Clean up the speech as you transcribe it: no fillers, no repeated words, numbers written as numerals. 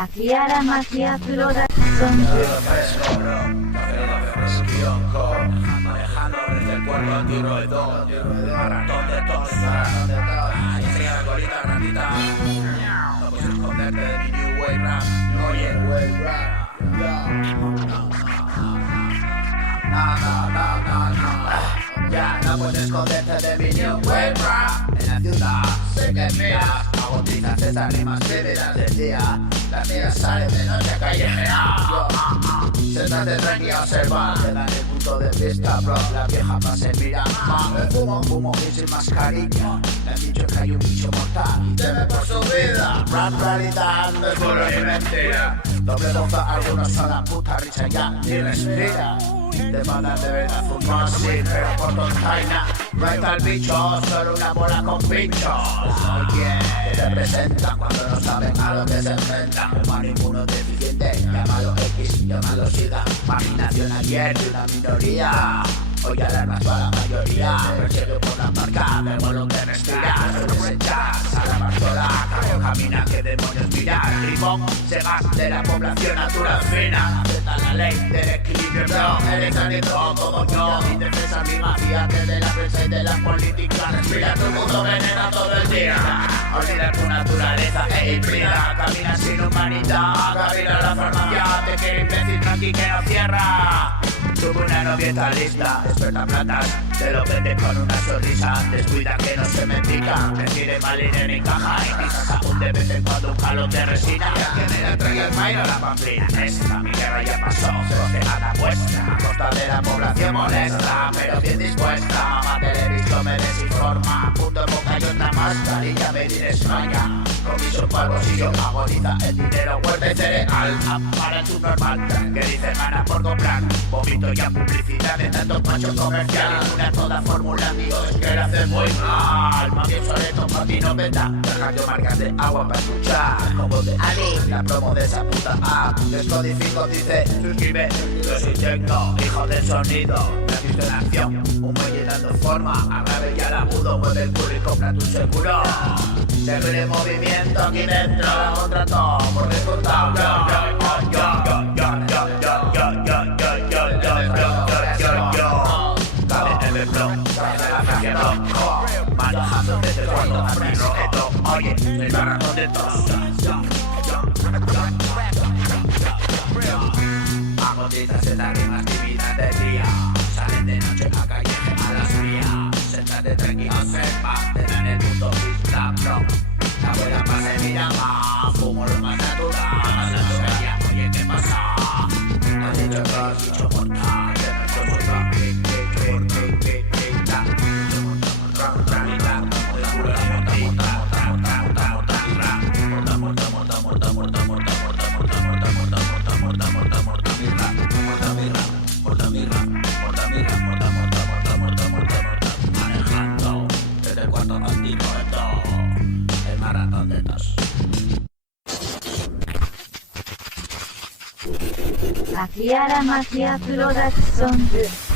Maquiara Maquia Production. Fresco, bro, café fresquionco, manejando desde el puerto antirroedor, maratón de tos, enseña colita ratita, no puedes esconderte de mi new wave rap, oye, wave rap, ya, no puedes esconderte de mi new wave rap, en la ciudad, sé que miras, agotizas estas rimas vívidas del día, las mías salen de noche callejera. Siéntate tranqui a observar, te dan el punto de vista, bro. La vieja frase mira, fumo y sin mascarilla. Me han dicho que hay un bicho mortal y teme por su vida. Rap realidad, no es puro ni mentira. Doble doza, algunos son la puta risa ya ni respira. Te mandan de verdad un no así, pero por tontaina. No está el bicho, solo una bola con pinchos. Soy quien te representa cuando no saben a lo que se enfrentan. Humano inmunodeficiente, llámalo X, llámalo SIDA. Marginación ayer de una minoría. Hoy alarmas para la mayoría. Persigue por la marca, vemos lo que respira. Desechas a la barzola, camina, que demonios mira. El tribón se gasta de la población natural fina. Acepta la ley del equilibrio, bro. Eres árbitro, todo yo. Indefensa mi mafia, desde la prensa y de la política. Respira tu mundo, venena todo el día. Olvida tu naturaleza e implida. Camina sin humanidad, camina la farmacia. Te quiere imbécil, tranqui que no cierra. Tuve una novia etalista, experta en platas, te lo vende con una sonrisa. Descuida que no se me pica, prefiere malir en mi caja y quizás aún de vez en cuando un calor de resina. Y a quien le entregue el mairo la pamplina. Esta mi guerra ya pasó, procejada vuestra. A costa de la población molesta, pero bien dispuesta. Mate visto me desinforma, punto en boca y otra mascarilla me diré España. Comiso para el bolsillo, agoniza el dinero, huerta y cereal. Para el subnormal, que dice gana por comprar. Vomito ya publicidad de tantos machos comerciales. Una toda fórmula, Dios, que le hace muy mal. Mami obsoleto, pa' ti no venda. Cambio marcas de agua para escuchar. Como de Ali, la promo de esa puta app. Descodifico, dice, suscribe. Yo sí tengo, hijo del sonido. Naciste en acción, un muelle dando forma. A grave y al agudo, mueve el culo y compra tu seguro. Libre movimiento aquí dentro, la contrato por resultado. Manejando desde el cuarto antirroedor. Oye, el maratón de tos. Agotitas en las rimas divinas del día. Salen de noche a calleje a las vías. Siéntate tranquilo, observa, te dan el punto vista, bro. La buena pasa y mira más, fumo lo más natural. Oye, ¿qué pasa? Has dicho que has dicho mortal, de nuestro mortal. Manejando desde el cuarto antirroedor, el maratón de tos. Maquiara Maquia Production.